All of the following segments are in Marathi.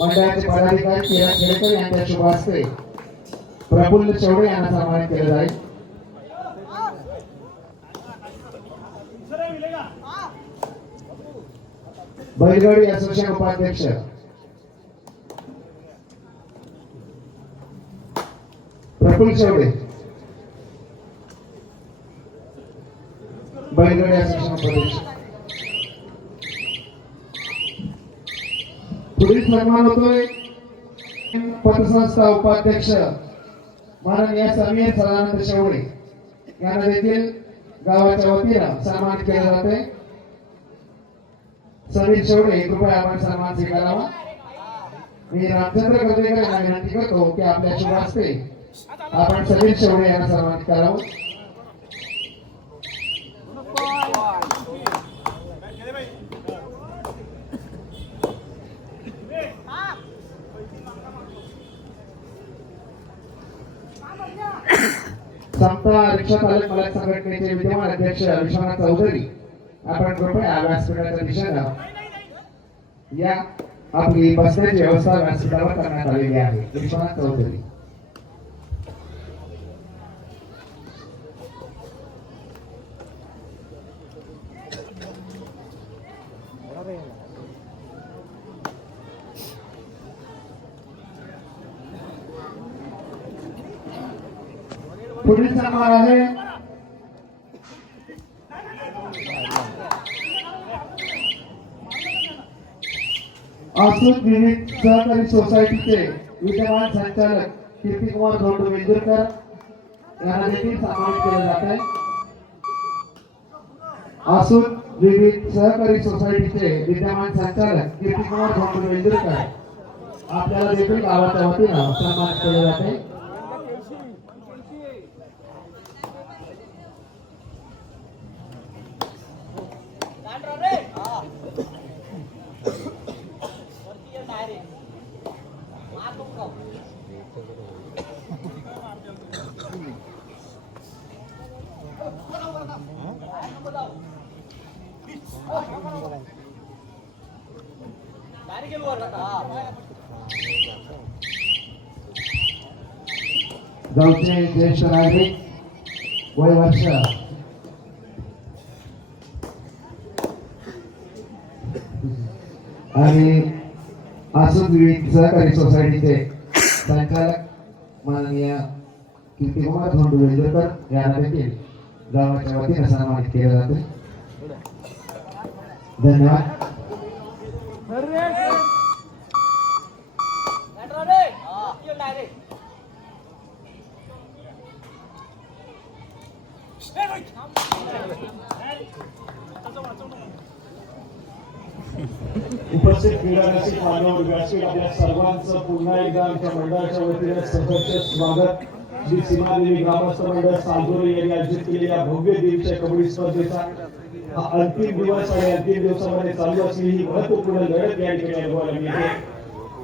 मंडळाचे पदाधिकारी किरण खेडेकर यांच्या शुभ हस्ते प्रफुल्ल चौडे यांना सन्मानित केले जाईल। बैलगाडी असोसिएशन उपाध्यक्ष प्रफुल्ल चौडे, बैलगाडी असोसिएशन उपाध्यक्ष। पुढील सन्मान होतोय पतसंस्था उपाध्यक्ष माननीय समीर सदानंद शेवडे यांना देखील गावाच्या वतीनं सन्मानित केले जाते। समीर शेवडे कृपया आपण सन्मान स्वीकारावा। मी रामचंद्र कर्वेकर यांना विनंती करतो की आपल्या शुभ हस्ते आपण समीर शेवडे यांना सन्मानित करावं। समता रिक्षा चालक मालक संघटनेचे विद्यमान अध्यक्ष विश्वनाथ चौधरी आपण कृपया व्यासपीठाच्या दिशेनं या आपली बसण्याची व्यवस्था व्यासपीठावर करण्यात आलेली आहे। विश्वनाथ चौधरी पुढील सन्मान आहे आसूत विविध सहकारी सोसायटीचे विद्यमान संचालक कीर्तिकुमार धोंडू वेंजुरकर यांना देखील सन्मानित केले जाते। आसूत विविध सहकारी सोसायटीचे विद्यमान संचालक कीर्तिकुमार धोंडू वेंजुरकर आपल्याला देखील गावाच्या वतीनं सन्मानित केले जाते। गावचे ज्येष्ठ नागरिक वय वर्ष आणि आसूत विविध सहकारी सोसायटीचे संचालक माननीय कीर्तिकुमार धोंडू वेंजुरकर यांना देखील गावाच्या वतीने सन्मानित केले जाते। धन्यवाद। उपस्थित क्रीडा रसिक मान्यवर व्यासपीठ आपल्या सर्वांचं पुन्हा एकदा आमच्या मंडळाच्या वतीने सहर्ष स्वागत। श्री सीमादेवी ग्रामस्थ मंडळ सांजोरी यांनी आयोजित केलेल्या भव्य दिवसीय कबड्डी स्पर्धेचा हा अंतिम दिवस आणि अंतिम दिवसामध्ये चालू असलेली ही महत्वपूर्ण लढत या ठिकाणी अनुभवायला मिळते।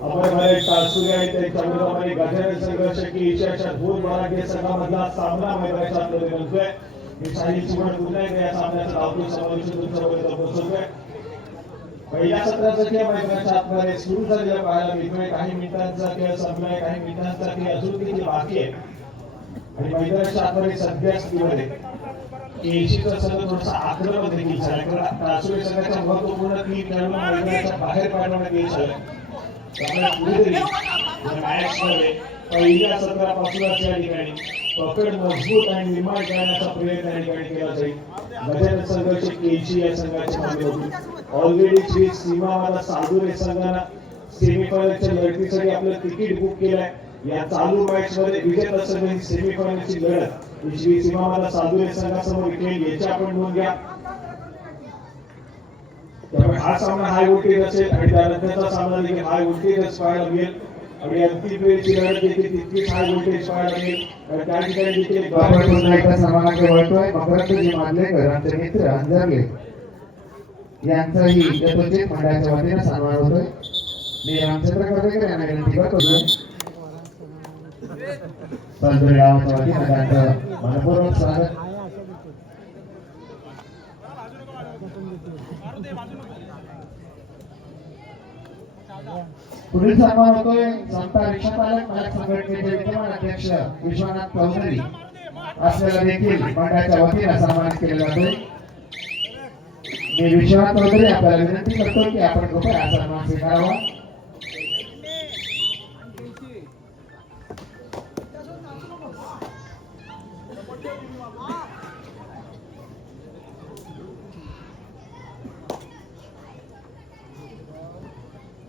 अमर भारत टाळसुरे आणि त्यांच्या विरोधामध्ये गजानन संघर्ष की एशियाच्या दोन मराठी संघामधला सामना मैदानाच्या आतमध्ये रंगतोय। मी साहिल चिमण पुन्हा एकदा या सामन्याचा धावतो समावेश तुमच्यापर्यंत पोहोचवतोय। पहिल्या सत्राचा खेळ मैदानाच्या आतमध्ये सुरू झालेला पाहायला मिळतोय। काही मिनिटांचा खेळ संपलाय, काही मिनिटांचा खेळ अजून देखील बाकी आहे आणि मैदानाच्या आतमध्ये सध्या स्थितीमध्ये एशियाचा संघ थोडासा आक्रमक देखील झाला। टाळसुरे संघाचा महत्वपूर्ण 3 खेळाडू मैदानाच्या बाहेर पाठवण्यात येत आहे। त्यामुळे कुठेतरी मॅचमध्ये पहिल्या सत्रापासूनच या ठिकाणी पकड मजबूत आणि निर्माण करण्याचा प्रयत्न या ठिकाणी केला जाईल। गजानन संघर्ष केजी या संघाचे मागे होते। ऑलरेडी श्री सीमावाला साधुरे संघानं सेमीफायनलच्या लढतीसाठी आपलं तिकीट बुक केलंय। या चालू मॅच मध्ये विजेता संघ ही सेमीफायनलची लढत श्री सीमावाला साधुरे संघासमोर खेळेल याची आपण नोंद घ्या। त्यामुळे हा सामना हाय व्होल्टेज असेल आणि त्यानंतरचा सामना देखील हाय व्होल्टेजच पाहायला मिळेल आणि अंतिम वेळची लढत देखील तितकीच हाय व्होल्टेज पाहायला मिळेल। त्या ठिकाणी देखील पुन्हा एकदा सन्मानाकडे वळतोय मकरंदजी मांजरेकर आमचे मित्र अंजरले यांचाही यथोचित मंडळाच्या वतीने सन्मान होतोय। मी रामचंद्र कर्वेकर यांना विनंती करतो पंधरे गावाच्या वतीने त्यांचं मनपूर्वक स्वागत। पुढील सन्मान होतोय समता रिक्षा चालक मालक संघटनेचे विद्यमान अध्यक्ष विश्वनाथ चौधरी असलेला देखील मंडळाच्या वतीने सन्मानित केले जाते. मी विश्वनाथ चौधरी आपल्याला विनंती करतो की आपण कृपया हा सन्मान स्वीकारावा.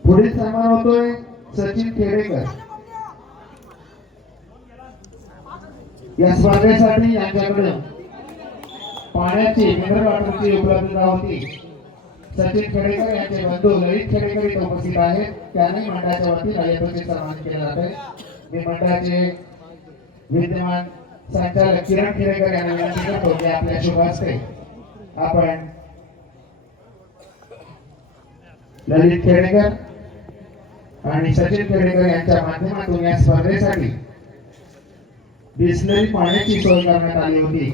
पुढील सन्मान होतोय सचिन खेडेकर. या स्पर्धेसाठी यांच्याकडे पाण्याची मिनरल वॉटरची उपलब्धता होती. सचिन खेडेकर यांचे बंधू ललित खेडेकर इथे उपस्थित आहेत. त्यांनी मंडळाच्या वतीने यथोचित सन्मान केले जाते. मी मंडळाचे विद्यमान संचालक किरण खेडेकर यांना विनंती करतो की आपल्या शुभ हस्ते आपण ललित खेडेकर आणि सचिन खेडेकर यांच्या माध्यमातून या स्पर्धेसाठी बिस्लरी पाण्याची सोय करण्यात आली होती.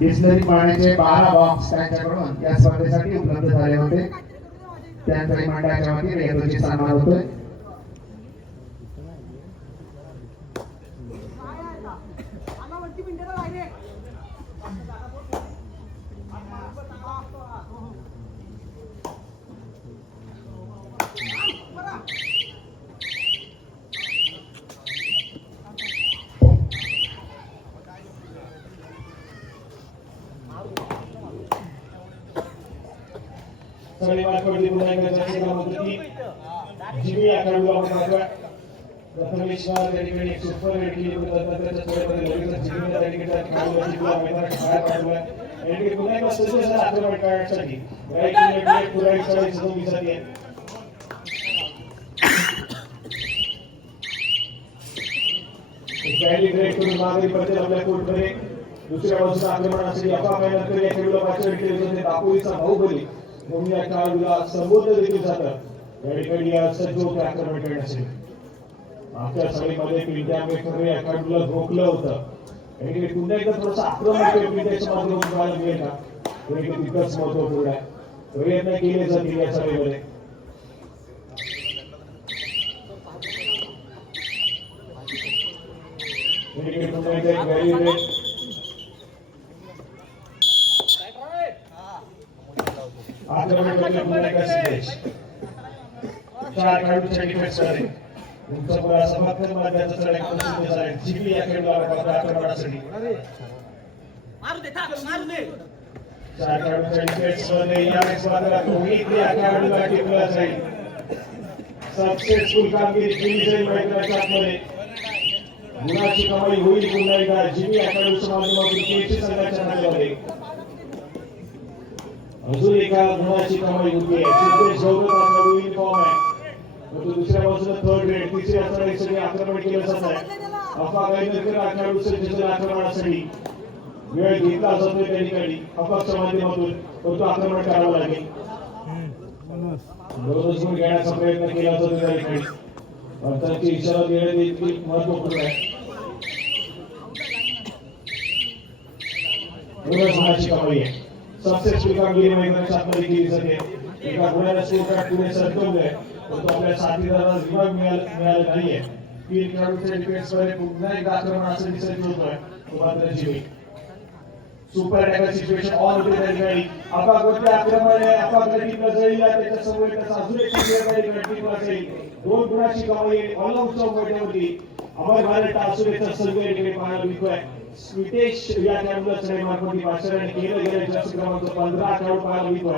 बिस्लरी पाण्याचे 12 बॉक्स त्यांच्याकडून या स्पर्धेसाठी उपलब्ध झाले होते. त्यांचाही मंडळाच्या वतीने यथोचित सन्मान होतोय. सगळे मार्कवरती पुन्हा एकदा चर्चेला मदती जीबी अकॅडमीला आपण पाहतोय. प्रथमेश्वर त्या ठिकाणी एक सुपर रेड केली होती. त्याच्या थोड्यामध्ये लगेच जीबीला त्या ठिकाणी खेळाडूला जीबीला मैदानात बाहेर काढलाय. या ठिकाणी पुन्हा एकदा सज्ज झाला आक्रमण करण्यासाठी. राईट लेफ्ट पुरा एक साइड सुरू दिसत आहे. पहली ब्रेक करून मागे पडते आपल्या कोर्टमध्ये. दुसऱ्या बाजूला आक्रमणासाठी अपामेनंतर या खेळाडूला पाचव्या विकेट होते. दापोलीचा बाहुबली म्हणून या खेळाडूला संबोधलं देखील जातं. या ठिकाणी सज्ज होते आक्रमण करण्यासाठी. मागच्या साडीमध्ये पिंट्याने या खेळाडूला रोखलं होतं. या ठिकाणी पुन्हा एकदा थोडंसं आक्रमण केलं पिंट्याच्या माध्यमातून पाहायला मिळेल का? तितकंच महत्वपूर्ण आहे. प्रयत्न केले जातील या साडीमध्ये. चार खेळाडूंच्या डिफेन्समध्ये तुमचं पुरा समर्थन माध्यमाचा चढाई प्रसिद्ध झाले. जीबी या खेळाडूला आक्रमणासाठी चार खेळाडूंच्या डिफेन्समध्ये यावेळेस मात्र रोहित या खेळाडूला टिकवला जाईल. सक्सेसफुल कामगिरी केली जाईल मैदानाच्या आतमध्ये. गुणाची कमाई होईल पुन्हा एकदा जीबी या खेळाडूच्या माध्यमातून केची संघाच्या नात्यामध्ये. अजून एका गुणाची कमाई होती. सिद्धेश गौरव युनिफॉर्म आहे. तो दुसऱ्या बाजूला थर्ड ग्रेड तिसऱ्या चढाईसाठी आक्रमण केलं जात आहे. अफागाईनकर खेळाडू सज्ज आक्रमणासाठी वेळ घेतला जातोय त्या ठिकाणी अफाच्या माध्यमातून. तो आक्रमण करावं लागेल. बरोबर गुण घेण्याचा प्रयत्न केला जातो त्या ठिकाणी. त्यांची इशारा देणं देखील महत्वपूर्ण आहे. गुणाची कमाई आहे. सक्सेसफुल कामगिरी मैदानाच्या आतमध्ये केली जाते. एका गुणाला स्कोर पुढे सरकवलंय. तो आपल्या साथीदाराला विभाग मिळाला नाहीये. तीन खेळाडूंच्या डिफेन्समध्ये पुन्हा एकदा आक्रमणासाठी सज्ज होतोय तो मात्र GB. Super attacker situation on होते त्या ठिकाणी. अपागवरती आक्रमण आहे. अपागला टीमला जाईल. त्याच्या समोर त्याचा अजून एक टीमला जाईल. दोन गुणाची कमाई ऑल आउट चौकटीवरती. अमर भारत टासुरेचा संघ या ठिकाणी पाहायला मिळतोय. स्वीटेश या खेळाडूला चढाई मार्फत पाचव्याने केलं गेलं. जास्त क्रमांक 15 खेळाडू पाहायला मिळतोय.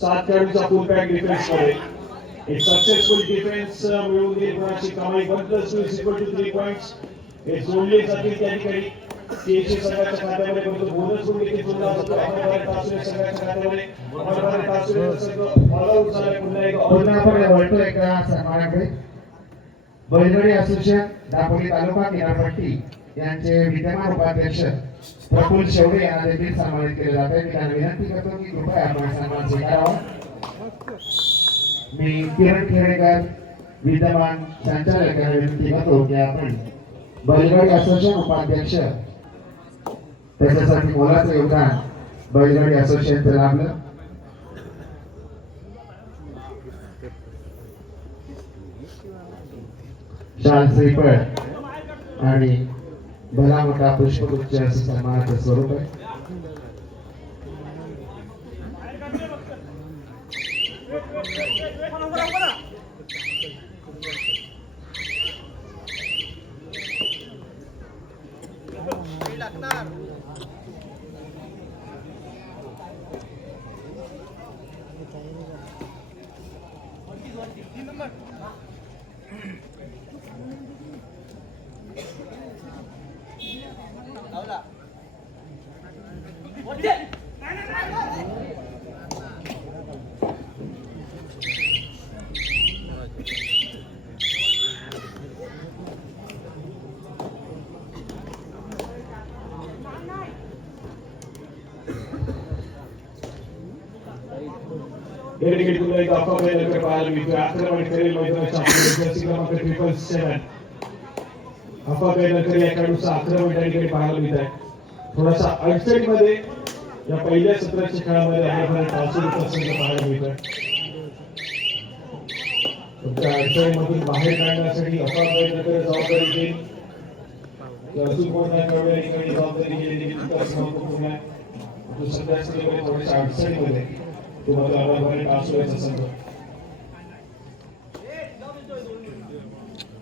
7 खेळाडूंचा फुल पॅक डिफेन्स मध्ये. एक सक्सेसफुल डिफेन्स मिळवून देईल गुणाची कमाई. 1+2=3 पॉइंट्स हे जोडले जातील त्या ठिकाणी. केशी संघाच्या खात्यामध्ये परंतु बोनस गुण देखील जोडला जातो. अमर तासुरे संघाच्या खात्यामध्ये. अमर तासुरे संघ ऑल आउट झालाय. पुन्हा आपण वळतो एका सन्मानाकडे. बैलगाडी असोसिएशन दापोली तालुका किनारपट्टी यांचे विद्यमान उपाध्यक्ष प्रफुल्ल शेवडे यांना देखील सन्मानित केले जाते. मी त्यांना विनंती करतो की कृपया आपण सन्मान स्वीकारावा. मी किरण खेडेकर विद्यमान संचालक यांना विनंती करतो की आपण बैलगाडी असोसिएशन उपाध्यक्ष त्याच्यासाठी मोलाचं योगदान बैलगाडी असोसिएशनचं लाभलं. शाल श्रीफळ आणि भला मोठा पुष्पगुच्छ असं सन्मानाचं स्वरूप आहे. Dedicate to like of available पाहायला मिळतो. आक्रमण करेल मैदानाच्या जर्सी क्रमांक 777 अफवा नकर या खेळाडूचं आक्रमण त्या ठिकाणी पाहायला मिळत आहे. थोडासा अडचणीमध्ये या पहिल्या सत्राच्या खेळामध्ये आपल्याला पावसाळी प्रसंग पाहायला मिळतोय. त्या अडचणीमधून बाहेर काढण्यासाठी अफवा नकर जबाबदारी घेईल. अजून कोणत्या खेळाडूंनी जबाबदारी घेतली तितकाच महत्त्वपूर्ण आहे. सध्याच थोड्याशा अडचणीमध्ये तुम्हाला आवाज पावसाळ्याचा संघ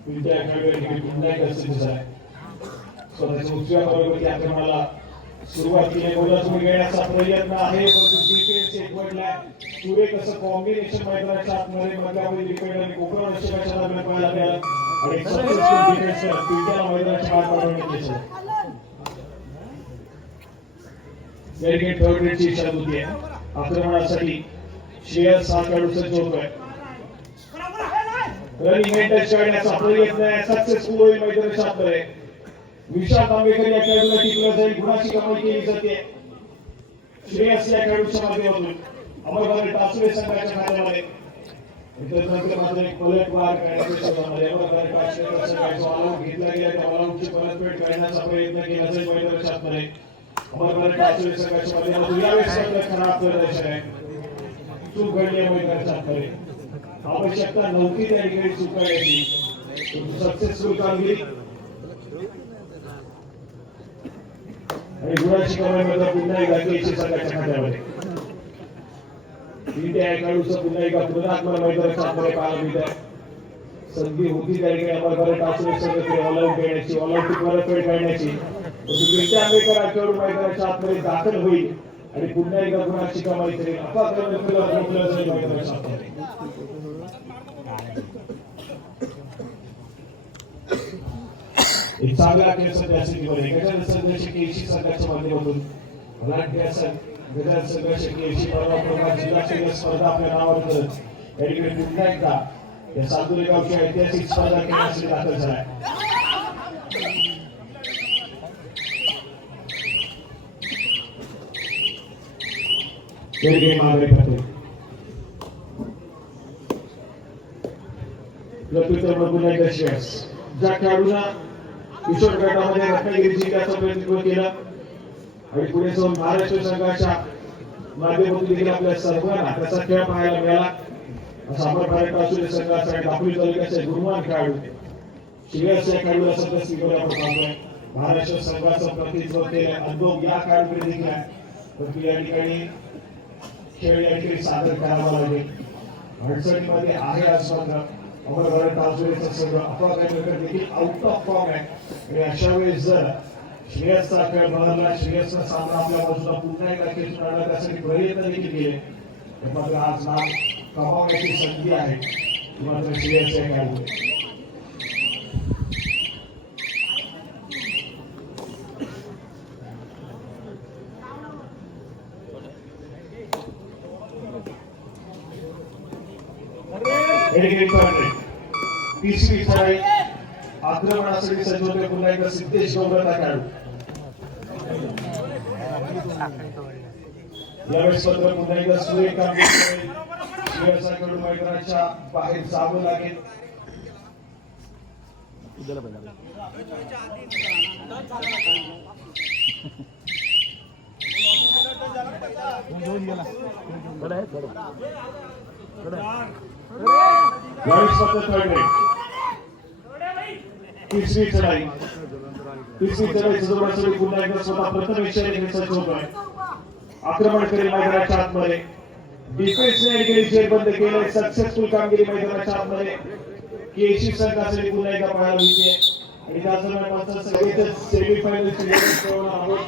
विद्या खेळाडूंनी पुन्हा एक गरजेचं आहे. स्वतःच्या उजव्या बरोबर आक्रमणाला सुरुवात केली. गोलासोबत घेण्याचा प्रयत्न आहे परंतु डिफेन्स एकवटलाय. पुढे कसं कॉम्बिनेशन मैदानाच्या आतमध्ये मध्यामध्ये डिफेंड आणि कोकण रक्षकाच्या दरम्यान पाहायला मिळालं आणि सक्सेसफुल डिफेन्स पिंट्याला मैदानाच्या बाहेर पाठवण्यात येतं. डेडिकेट थर्ड रेडची इच्छा होती आहे. आक्रमणासाठी श्रेयस हा खेळाडू सज्ज होतोय. रनिंग टच करण्याचा प्रयत्न आहे. सक्सेसफुल होईल मैदानाच्या आतमध्ये. विशाल तांबेकर या खेळाडूला टिकलं जाईल. गुणाची कमाई केली जाते. श्रेयस या खेळाडूच्या माध्यमातून अमरभाई टाचवे संघाच्या खात्यामध्ये इतर मात्र एक पलटवार करण्याच्या शोधामध्ये अमरभाई टाचवे संघाचा ऑलआउट घेतला गेला. त्या ऑलआउटची परतफेड करण्याचा प्रयत्न केला जाईल मैदानाच्या आतमध्ये. अमरभाई टाचवे संघाच्या माध्यमातून यावेळेस खराब प्रदर्शन आहे. चूक घडली आहे मैदानाच्या आतमध्ये. आवश्यकता नव्हती त्या ठिकाणी चुकायची. सक्सेसफुल कामगिरी आणि गुणाची कमाई मध्ये पुन्हा एकदा केसी संघाच्या खात्यामध्ये. इंडिया खेळाडूचं पुन्हा एकदा पुनरात्मक मैदानाच्या आतमध्ये पाहायला मिळत आहे. संधी होती त्या ठिकाणी अमरभाई टाचवे संघाकडे ऑलआउट घेण्याची ऑलआउटची परतफेड करण्याची. इंडिया आंबेकर खेळाडू मैदानाच्या आतमध्ये दाखल होईल आणि पुन्हा एकदा गुणाची कमाई करेल. मैदानाच्या आतमध्ये एक चांगला खेळ सध्या स्थितीमध्ये गजानन संघर्ष केसी संघाच्या माध्यमातून गजानन संघर्ष केसी परवा जिल्हा स्पर्धा आपल्या नावावर करत या ठिकाणी पुन्हा एकदा या सातुरी गावची ऐतिहासिक स्पर्धा खेळण्यासाठी दाखल झालाय. मागणी करतो पुन्हा एकदा श्रेयस ज्या खेळाडूंना किशोर गटामध्ये रत्नागिरी जिल्ह्याचं प्रतिनिधित्व केलं आणि पुढे जाऊन महाराष्ट्र संघाच्या माध्यमातून देखील आपल्या सर्वांना त्याचा खेळ पाहायला मिळाला. असा अमरभाई टाचवे संघाचा आणि दापोली तालुक्याचे गुणवान खेळाडू श्रेयस या खेळाडूला सध्या स्वीकार आपण पाहतोय. महाराष्ट्र संघाचं प्रतिनिधित्व केलं अनुभव या खेळाडूकडे देखील आहे. परंतु या ठिकाणी खेळ या ठिकाणी सादर करावा लागेल. अडचणीमध्ये आहे आज मात्र अमरभाई टाचवेचा संघ. अफवा देखील आउट ऑफ फॉर्म आहे आणि अशा वेळेस जर श्रेयसचा खेळ बदलला श्रेयसचा सामना आपल्या बाजूला पुन्हा एकदा खेचून आणला त्यासाठी प्रयत्न देखील केले मात्र आज नाम कमावण्याची संधी आहे. मात्र श्रेयस या खेळाडू तिसरी खेळाडू आक्रमणासाठी सज्ज होते. पुन्हा एकदा सिद्धेश गौरव खेळाडू यावेळेस मात्र पुन्हा एकदा सुरेख कामगिरी खेळाडू मैदानाच्या बाहेर जावं लागेल. यावेळेस फक्त थर्ड रेट तिसरी चढाई सुरुवातीसाठी पुन्हा एकदा स्वतः प्रथम इशारे सज्ज होतोय. आक्रमण करेल मैदानाच्या आतमध्ये. डिफेन्सने गेली जेर बंद केलंय. सक्सेसफुल कामगिरी मैदानाच्या आतमध्ये केशी संघासाठी पुन्हा एकदा पाहायला मिळते. आणि त्याचबरोबर सगळेच सेमीफायनलची लढत खेळवणार आहोत.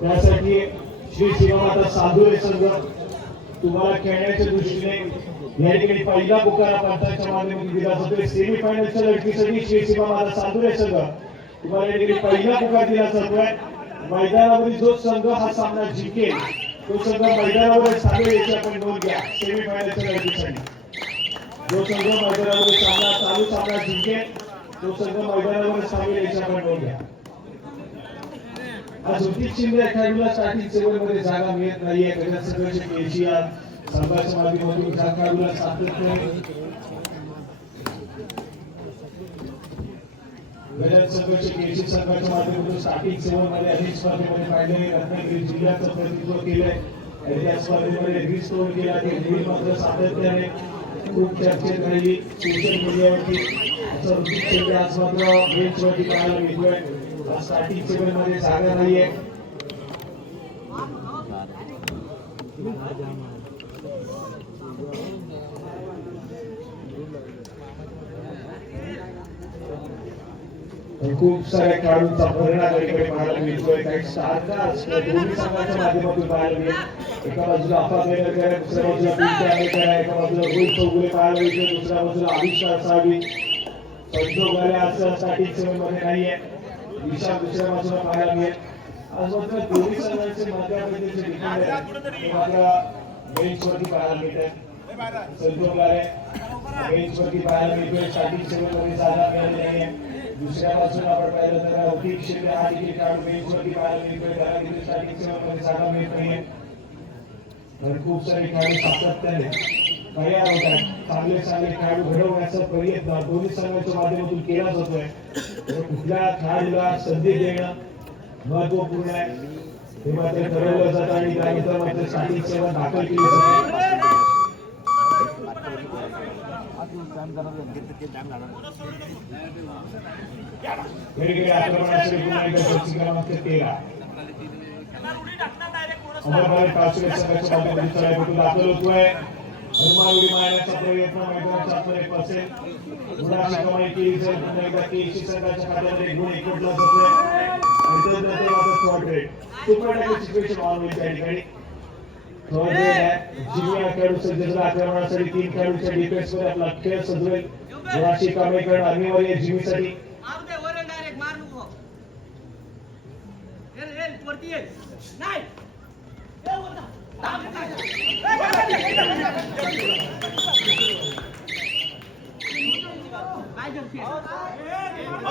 त्यासाठी श्री शिवमाता साधुरे संघ तुम्हाला खेळण्याच्या दृष्टीने या ठिकाणी पहिला पुकारा पंचांच्या माध्यमातून दिला जातोय. सेमीफायनलच्या लढतीसाठी श्री शिवमाता साधुरे संघ तुम्हाला या ठिकाणी पहिला पुकार दिला जातोय. मैदानावरील जो संघ हा सामना जिंकेल तो संघ मैदानावर सांगेल याची आपण नोंद घ्या. सेमीफायनलच्या लढतीसाठी जो संघ मैदानावर सामना जिंकेल तो संघ मैदानावर सांगेल याची आपण नोंद घ्या. आज उदित शिंदे अकॅडमीला स्टार्टिंग 7 मध्ये जागा मिळत नाहीये. गजानन संघाचे एशिया संघाच्या माध्यमातून अकॅडमीला सातत्याने गजानन संघाचे केसी संघाच्या माध्यमातून स्टार्टिंग 7 मध्ये अनेक स्पर्धेमध्ये पाहिले. रत्नागिरी जिल्ह्याचं प्रतिनिधित्व केलंय. त्या स्पर्धेमध्ये रिस्टोर केला. ते मात्र सातत्याने खूप चर्चेत राहिली सोशल मीडियावरती. असं उदित शिंदे आज मात्र बेंचवरती पाहायला मिळतोय. स्टार्टिंग 7 मध्ये जागा नाहीये. खूप साऱ्या खेळाडूंचा परिणाम पाहायला मिळतोय. काही स्टारकास्ट दोन्ही संघाच्या माध्यमातून पाहायला मिळेल. एका बाजूला अफाट वेगळकर, दुसऱ्या बाजूला पिंट्या वेगळकर, एका बाजूला रोहित चौगुले पाहायला मिळतोय, दुसऱ्या बाजूला अविष्कार सावी. संजोग आले आज स्टार्टिंग 7 मध्ये नाहीये. दिशा दुसऱ्या बाजूला पाहायला मिळेल. आज मात्र दोन्ही संघांचे मध्यामध्ये जे डिफेंड आहे ते मात्र बेंचवरती पाहायला मिळते. संजोग आले बेंचवरती पाहायला मिळतोय. स्टार्टिंग 7 मध्ये जागा मिळाली नाहीये. दुसऱ्या बाजूला आपण पाहिलं तर उदित शिंदे हा देखील खेळाडू बेंचवरती पाहायला मिळतोय. त्याला देखील स्टार्टिंग 7 मध्ये जागा मिळत नाहीये. तर खूप सारे खेळाडू सातत्याने तयार होत आहेत. चांगले खेळाडू घडवण्याचा प्रयत्न दोन्ही संघाच्या माध्यमातून केला जातोय. कुठल्या खेळाडूला संधी देणं महत्वपूर्ण आहे हे मात्र ठरवलं जातं आणि त्यानंतर मात्र स्टार्टिंग 7 दाखल केली जाते. वेगवेगळ्या आक्रमणासाठी पुन्हा एकदा जर्सी क्रमांक 13 अमरभाई कासुरे संघाच्या माध्यमातून चढाईपटू दाखल होतोय. हनुमान उडी मारण्याचा प्रयत्न मैदानाच्या आतमध्ये असेल. गुणाची कमाई केली जाईल. पुन्हा एकदा केसी संघाच्या खात्यामध्ये गुण एकवटला जातोय. आणि त्यानंतर मात्र third rate super tackle situation on होईल. त्या ठिकाणी थर्ड रेट आहे. जिम्मी खेळाडू सज्ज आक्रमणासाठी 3 खेळाडूच्या डिफेन्स मध्ये आपला खेळ सजवेल. गुणाची कमाई करणं अनिवार्य आहे जिम्मीसाठी.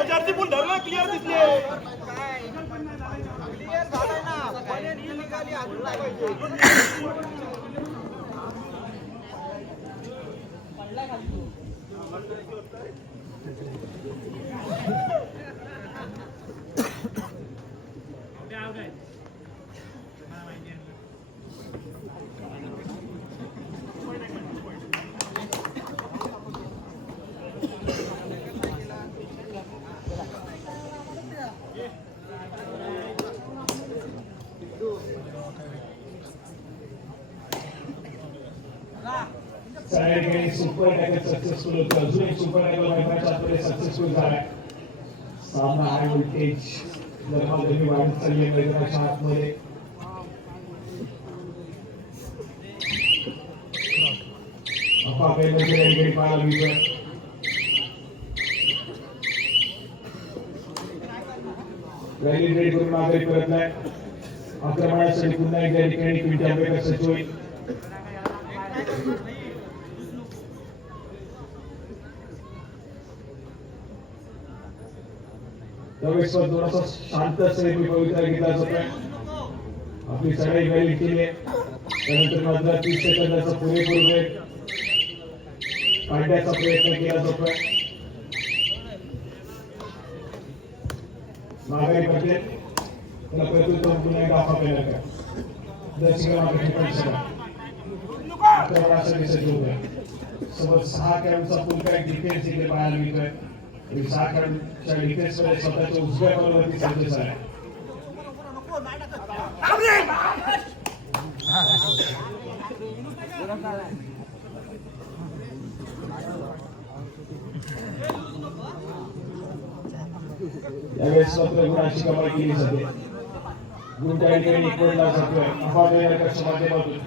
जर्सी पण धरलं क्लिअर दिसले. क्लिअर झालाय ना. निघाली अजून पाहिजे. सुपर टॅकल सक्सेसफुल होतं. अजून एक सुपर टॅकल मैदानाच्या आतमध्ये सक्सेसफुल झालाय. सामना हाय व्होल्टेज गरमागरमी वाढत चालली आहे मैदानाच्या आतमध्ये. अपापेमध्ये पाहायला मिळतोय. रॅली रेड करून माघारी परतलाय. आक्रमणासाठी पुन्हा एकदा ठिकाणी पिंट्या आंबेकर सज्ज होईल. त्यावेळेस थोडासा शांत पवित्रा घेतला जातोय. आपली चढाई व्हॅलिड केली आहे. त्यानंतर मात्र 30 सेकंदाचा पुरेपूर वेळ काढण्याचा प्रयत्न केला जातोय. माघारी मध्ये प्रकृतीचा पुन्हा एकदा अफवा केला का दर्शका मागे ठिकाणी आपल्याला असं दिसत होतं सोबत 6 खेळाडूंचा पुन्हा एक डिफेन्स इकडे पाहायला मिळतोय आणि 6 खेळाडूंच्या डिफेन्स मध्ये स्वतःच्या उजव्या बॉलवरती सर्विस आहे यावेळेस मात्र गुणाची कमाई केली जाते गुण त्या ठिकाणी इकडला जातोय अफादेच्या माध्यमातून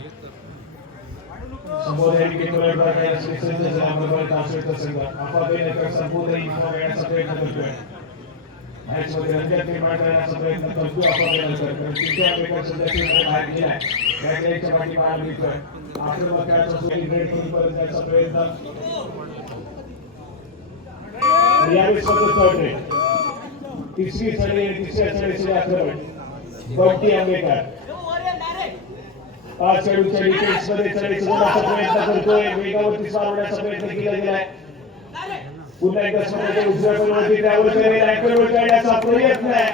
समोर एक विकेटवर काही असलेले बरोबर टार्गेट संघ अफादेच्या संपूर्ण इन्फॉर्म करण्याचा प्रयत्न करतोय मॅच मध्ये रंजक निर्माण करण्याचा प्रयत्न करतोय अफादेच्या तिथे अपेक्षा सध्या बाहेर गेलाय बॅकलाईनच्या पाठी पाहायला मिळतोय आक्रमकाचा जो ग्रेड परत जायचा प्रयत्न यावेळेस करतोय तिसरी चढी आणि तिसऱ्या चढीचे आक्रमण बंटी आंबेकर 5 खेळाडूंच्या डिफेन्स मध्ये चढीचा जोराचा प्रयत्न करतोय वेगावरती सावरण्याचा प्रयत्न केला गेलाय पुन्हा एकदा समोरच्या उजव्या बॉलवरती त्यावर अँकरवर काढण्याचा प्रयत्न आहे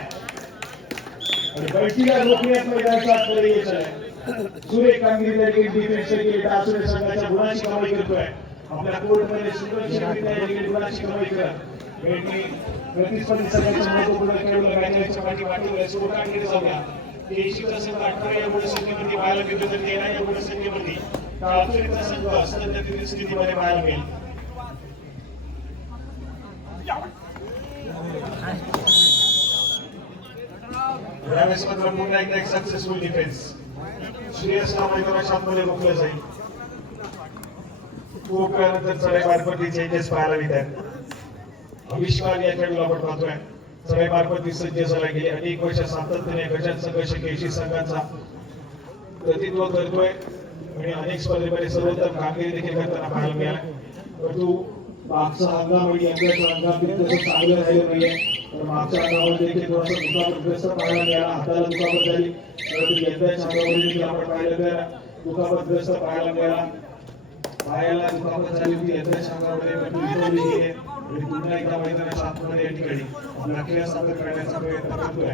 आणि बंटीला रोखण्यात मैदानाचा प्रयत्न आहे सुरेख कामगिरी त्या ठिकाणी डिफेन्स केली टासुरे संघाच्या गुणाची कमाई करतोय आपल्या कोर्टमध्ये सुरक्षित गुणाची कमाई करत प्रतिस्पर्धी संघाच्या महत्वपूर्ण खेळाडूला बॅटलच्या पाठीवर सोडाकडे जाऊया देशीचा संघ 18 या गुणसंख्येमध्ये पाहायला मिळतो तर 13 या गुणसंख्येमध्ये टाळतोयचा संघ सध्या स्थितीमध्ये पाहायला मिळेल यावेळेस मात्र पुन्हा एकदा एक सक्सेसफुल डिफेन्स श्रेयसला मैदानाच्या आतमध्ये रोखलं जाईल खूप वेळानंतर चढाईमार्फत चेंजेस पाहायला मिळतात आविष्कार या खेळाडूला आपण पाहतोय चढाईमार्फत सज्ज झाला गेले अनेक वर्ष सातत्याने गजान संघर्ष केशी संघाचा प्रतिनिधित्व करतोय आणि अनेक स्पर्धेमध्ये सर्वोत्तम कामगिरी देखील करताना पाहायला मिळाला परंतु मागचा हंगाम आणि यंदाचा हंगाम तसं चांगलं राहिलं नाहीये तर मागच्या हंगामामध्ये देखील थोडासा दुखापतग्रस्त पाहायला मिळाला हाताला दुखापत झाली परंतु यंदाच्या हंगामामध्ये देखील आपण पाहिलं तर दुखापतग्रस्त पाहायला मिळाला पायाला दुखापत झाली होती यंदाच्या हंगामामध्ये परंतु विजयी आहे आणि पुन्हा एकदा मैदानाच्या आतमध्ये या ठिकाणी आपला खेळ सादर करण्याचा प्रयत्न करतोय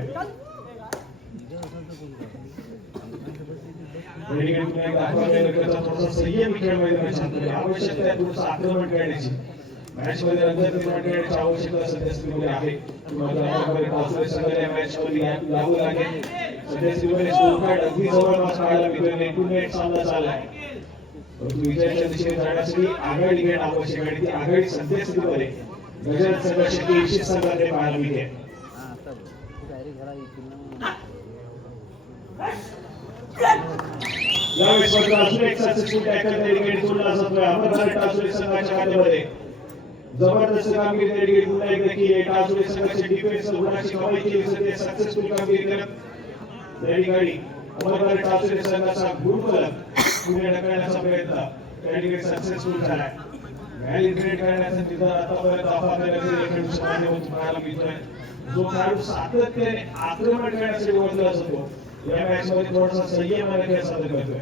थोडासा संयम खेळ मैदानाच्या आतमध्ये आवश्यकता आहे थोडंसं आक्रमण करण्याची मॅच मध्ये रंजक निर्माण करण्याची आवश्यकता सध्या स्थितीमध्ये आहे संघाला मॅच मध्ये लागू लागेल सध्या स्थितीमध्ये स्कोरकार्ड अगदी जवळपास पाहायला मिळतोय एकूण एक सामना चाललाय परंतु विजयाच्या दिशेने जाण्यासाठी आघाडी घेणं आवश्यक आहे ती आघाडी सध्या स्थितीमध्ये गजानन संघर्ष केशी संघाने पाहायला मिळते यावेळेस मात्र अजून एक सक्सेसफुल टॅकल त्या ठिकाणी जोडला जातोय अमरनाथ टासुरे संघाच्या खात्यामध्ये जबरदस्त कामगिरी त्या ठिकाणी पुन्हा एकदा केली टासुरे संघाची डिफेन्स गुणाची कमाई केली सध्या सक्सेसफुल कामगिरी करत त्या ठिकाणी अमरनाथ टासुरे संघाचा गुणफलक पुढे ढकलण्याचा प्रयत्न त्या ठिकाणी सक्सेसफुल झालाय व्हॅली क्रिएट करण्याचा निर्धार आतापर्यंत अफादेच्या माध्यमातून पाहायला मिळतोय जो खेळाडू सातत्याने आक्रमण करण्यासाठी ओळखला जातो या मॅच मध्ये थोडासा संयमाने खेळ सादर करतोय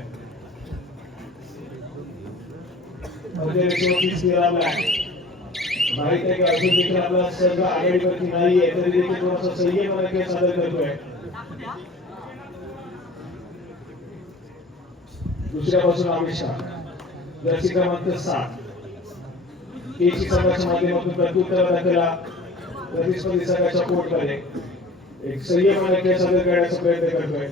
माहित आहे की अजून देखील आपला संघ आघाडीवरती नाहीये तरी देखील थोडासा संयमाने खेळ सादर करतोय दुसऱ्या बाजूला आविष्कार जर्सी क्रमांक 7 केशी संघाच्या माध्यमातून प्रत्युत्तर दाखला प्रतिस्पर्धी संघाच्या कोर्टमध्ये एक संयमाने खेळ सादर करण्याचा प्रयत्न करतोय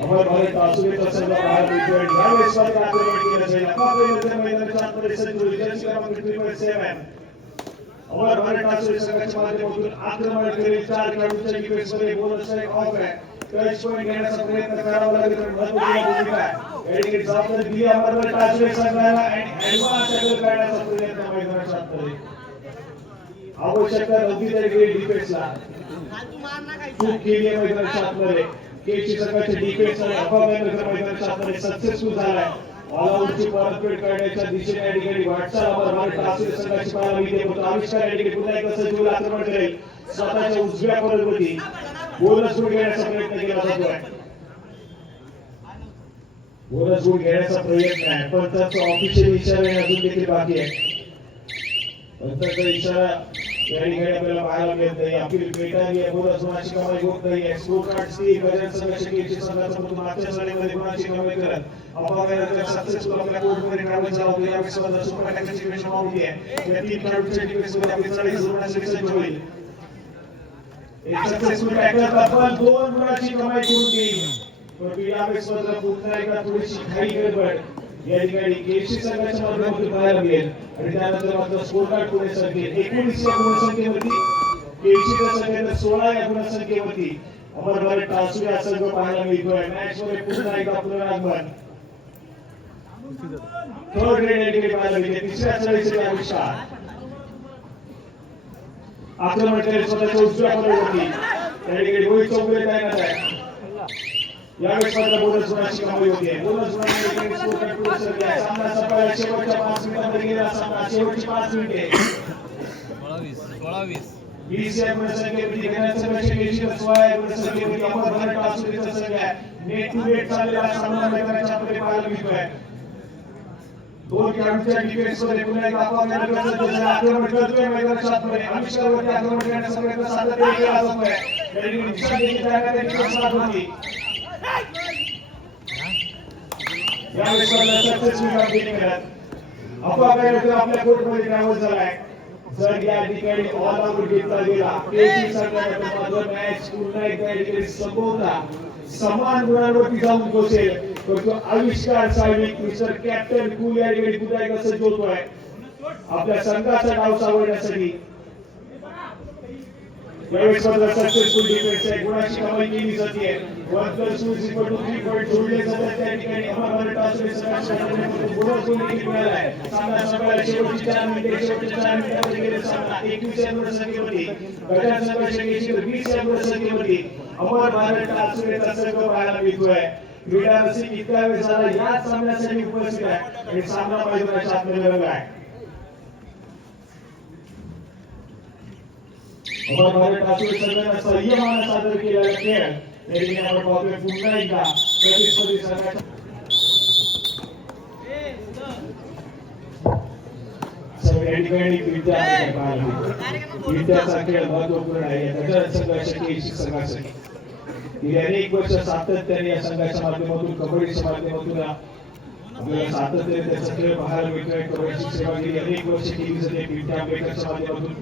अमर भारत टासुरेचा संघ बाहेर निघतोय यावेळेस मात्र आक्रमण केलं जाईल अफादेच्या मैदानाच्या आतमध्ये संजू जर्सी क्रमांक 7 अमर भारत टासुरे संघाच्या माध्यमातून आक्रमण करेल 4 खेळाडूंच्या डिफेन्स मध्ये बोनस ऑफ आहे टच पॉइंट घेण्याचा प्रयत्न करावा लागेल पण महत्त्वपूर्ण भूमिका आहे या ठिकाणी जबाबदारी दिली अमर भारत टासुरे संघाला आणि ऍडव्हान्स टॅकल करण्याचा प्रयत्न मैदानाच्या आतमध्ये आवश्यकता नव्हती त्या ठिकाणी डिफेन्सला चूक केली आहे मैदानाच्या आतमध्ये केशी संघाचे डिफेन्स आणि अफादेच्या मैदानाच्या आतमध्ये सक्सेसफुल झालाय ऑलआउटची परतफेड करण्याच्या दिशेने या ठिकाणी वाटचाल अमर भारत टासुरे संघाची पाहायला मिळते होतो आविष्कार या ठिकाणी पुन्हा एकदा सजीव आक्रमण करेल स्वतःच्या उजव्या फलंदाजी बोनस घेण्याचा प्रयत्न केला जातोय बोनस गुण घेण्याचा प्रयत्न आहे, पण त्याचा ऑफिशियल इशारा अजून देखील बाकी आहे. पंचांचा इशारा या ठिकाणी आपल्याला पाहायला मिळत नाही. अपील पेटाळली आहे, बोनस गुणाची कमाई होत नाही आहे. स्कोर कार्ड सी गजानन संघर्षाची संघाचा मधून मागच्या सालीमध्ये गुणाची कमाई करत अपघातानंतर सक्सेसफुल आपल्या कोर्टमध्ये ट्रॅव्हल झाला होता. यावेळी स्पर्धा सुपर टॅक्सची वेळ समावली आहे. या 3 खेळाडूंच्या टीममध्ये आपली 40 गुणांची सज्ज होईल. एक सक्सेसफुल टॅकल आपण 2 गुणाची कमाई करून घेईल. परंतु यावेळी स्पर्धा पुन्हा एकदा थोडीशी घाई गडबड या ठिकाणी केसी संघाच्या माध्यमातून पाहायला मिळेल आणि त्यानंतर मात्र स्कोर कार्ड पुढे सरकेल. 19 या गुणसंख्येवरती केसीच्या संघाने 16 या गुणसंख्येवरती अमर भारत टासू या संघ पाहायला मिळतोय. मॅच मध्ये पुन्हा एकदा पुनरागमन थर्ड रेड या ठिकाणी पाहायला मिळते. तिसऱ्या चढाईसाठी आविष्कार आक्रमण करेल स्वतःच्या उजव्या फलंदाजी त्या ठिकाणी रोहित चौगुले तैनात आहे. यावेळेस मात्र बोनस गुणाची कमाई होते. बोनस गुणाने स्कोर कार्ड पुढे सरकला. सामना संपला. शेवटच्या 5 मिनिटांमध्ये गेला सामना. शेवटची 5 मिनिटे 20 या गुणसंख्येवरती गजानन संघर्ष केसी 16 या गुणसंख्येवरती अमर भारत टासुरीचा संघ आहे. नेट टू नेट चाललेला सामना मैदानाच्या मध्ये पाहायला मिळतोय. 2 खेळाडूंच्या डिफेन्समध्ये पुन्हा एक आक्रमण करतोय मैदानाच्या आतमध्ये. आविष्कारवरती आक्रमण करण्याचा प्रयत्न सातत्याने केला जातोय. तरी निशाण देखील त्याकडे डिफेन्स होती. यावेळी सक्सेसफुल कामगिरी करत अपघातानंतर आपल्या कोर्टमध्ये ट्रॅव्हल झालाय. जर या ठिकाणी ऑल आउट घेतला गेला केसी संघाने मात्र मॅच पुन्हा एकदा या ठिकाणी संपवता समान गुणांवरती जाऊन पोहोचेल. परंतु आविष्कार साहेब मिस्टर कॅप्टन कूल या ठिकाणी पुन्हा एकदा सज्ज होतोय आपल्या संघाचा डाव सावरण्यासाठी. यावेळेस मात्र सक्सेसफुल डिफेन्स आहे. गुणाची कमाई केली जाते. 1+2=3 पॉईंट जोडले जातात. त्या ठिकाणी अमर भारत टासुरी संघाच्या बोनस गुण देखील मिळाला आहे. सामना संपला. शेवटची 4 मिनिटे. शेवटच्या 4 मिनिटांमध्ये गेला सामना 21 या गुणसंख्येवरती गजानन संघर्ष केसी 20 या गुणसंख्येवरती अमर भारत टासुरीचा संघ पाहायला मिळतोय. क्रीडा रसिक इतका वेळ झाला याच सामन्यासाठी उपस्थित आहे आणि सामना मैदानाच्या आतमध्ये रंगला आहे. अमर भारत टासुरी संघाने संयमाने सादर केलेला खेळ या ठिकाणी आपण पाहतोय पुन्हा एकदा प्रतिस्पर्धी संघाच्या विद्याचा खेळ महत्वपूर्ण आहे. गजानन संघर्ष केसी संघासाठी गेली अनेक वर्ष सातत्याने या संघाच्या माध्यमातून कबड्डीच्या माध्यमातून आपल्याला सातत्याने त्याचा खेळ पाहायला मिळतोय. कबड्डीची सेवा गेली अनेक वर्ष केली जाते. विद्या आंबेडकरच्या माध्यमातून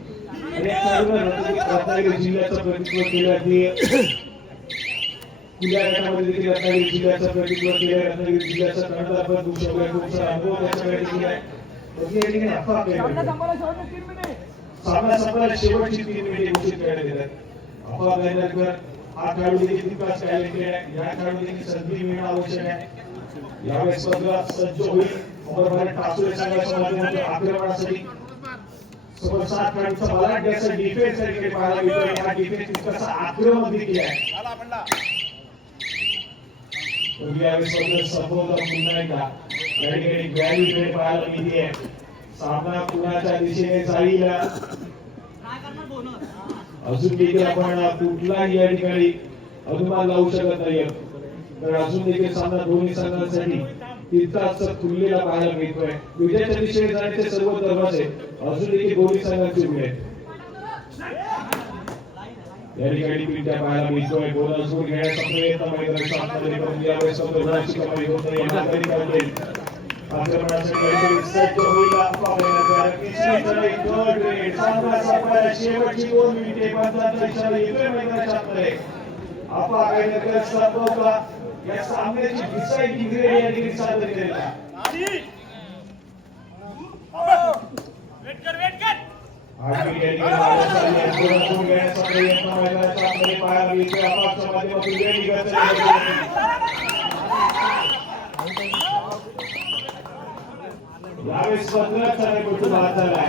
अनेक खेळाडूंना रत्नागिरी जिल्ह्याचं प्रतिनिधित्व केलं. खुल्या गटामध्ये देखील रत्नागिरी जिल्ह्याचं प्रतिनिधित्व केलं. रत्नागिरी जिल्ह्याचा कर्णधारपद भूषवलंय. खूप सारा अनुभव त्याच्याकडे दिला आहे. सामना संपला. शेवटची 3 मिनिटे घोषित करण्यात येतात. अपघातानंतर हा खेळाडू देखील तितकाच टॅलेंटेड आहे. या खेळाडू देखील संधी मिळणं आवश्यक आहे. यावेळेस स्पर्धा सज्ज होईल. अमर भारत टासुरी संघाच्या माध्यमातून आक्रमणासाठी समोर 7 खेळाडूंचा बलाढ्याचा डिफेन्स देखील पाहायला मिळतोय. हा डिफेन्स तितकासा आक्रमक देखील आहे. यावेळेस स्पर्धा संपवता पुन्हा एकदा या ठिकाणी व्हॅल्यू ट्रेड पाहायला मिळते. सामना कुणाच्या दिशेने जाईल अजून देखील आपण कुठलाही या ठिकाणी अनुमान लावू शकत नाही. तर अजून देखील सामना दोन्ही संघांसाठी तितकाच खुललेला पाहायला मिळतोय. विजयाच्या दिशेने जाण्याचे सर्व दरवाजे अजून देखील दोन्ही संघांचे उघडे आहेत. या ठिकाणी विद्या पाहायला मिळतोय. बोनस गुण घेण्याचा प्रयत्न मैदानाच्या आतमध्ये करून यावेळेस गुणाची कमाई होत नाही. आक्रमणासाठी सज्ज होईल. शेवटची 2 मिनिटे 15 इशारा येतोय मैदानाच्या आतमध्ये. अपघातानंतर संपवला. या सामन्याची डिसाइडिंग ग्रेड या ठिकाणी सादर केलेला यावेळेस 15 चालेपटू बाद झालाय.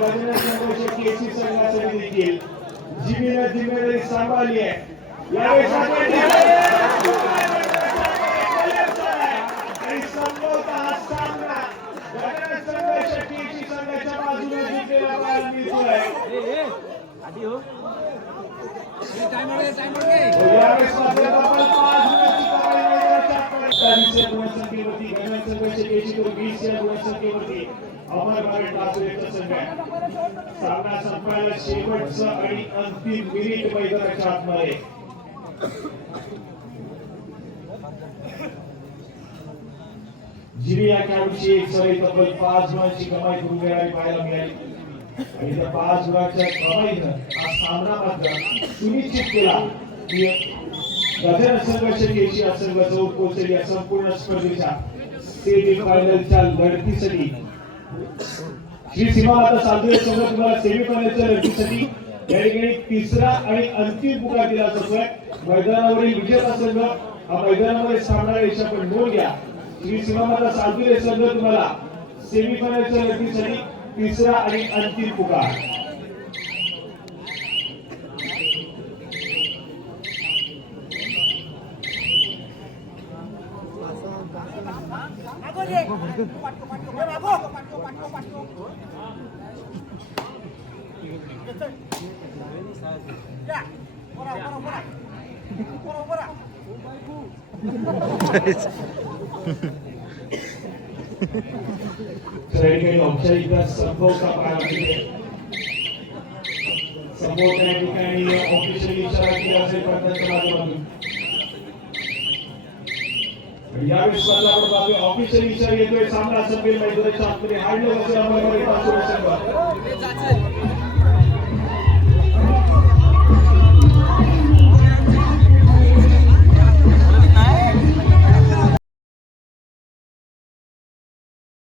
गजानन संघर्ष केसी संघासाठी देखील जिम्मेदारी सांभाळली आहे. यावेळेस संपवता हा सामना गजानन संघर्ष केसी संघाच्या बाजूने जिंकलेला पाहायला मिळतोय. यावेळेस मात्र आपण 5 22 या गुणसंख्येवरती गणेश संघाचे केशीतूर 20 या गुणसंख्येवरती अमर बारे टाचवेचा संघ आहे. सामना संपायला शेवटचं आणि अंतिम मिनिट मैदानाच्या आतमध्ये. जिरी या खेळाडूची एक सरी तब्बल 5 गुणांची कमाई करून घेणारी पाहायला मिळाली आणि त्या 5 गुणांच्या कमाईनं हा सामना मात्र सुनिश्चित केला की गजानन संघर्ष केशी या संघ जाऊन पोहोचेल या संपूर्ण स्पर्धेच्या सेमी फायनलच्या लढतीसाठी. श्री सीमा माता सालदुरे संघ तुम्हाला सेमी फायनलच्या लढतीसाठी या ठिकाणी तिसरा आणि अंतिम पुकार दिला जातोय. मैदानावरील विजेता संघ हा मैदानामध्ये सामना रेषा पण नोंद घ्या. श्री सीमा माता सालदुरे संघ तुम्हाला सेमी फायनलच्या लढतीसाठी तिसरा आणि अंतिम पुकार. औपचारिकता संभवता पाहायला मिळते. संभवता या ठिकाणी ऑफिशियल इशारा केला असेल प्रयत्नाच्या माध्यमातून. यावेळेस आपण ऑफिशियल इशारा येतोय. सामना संपेल मैदानाच्या आतमध्ये हार्डनेस असेल अमर बारे टाचवेचा संघ.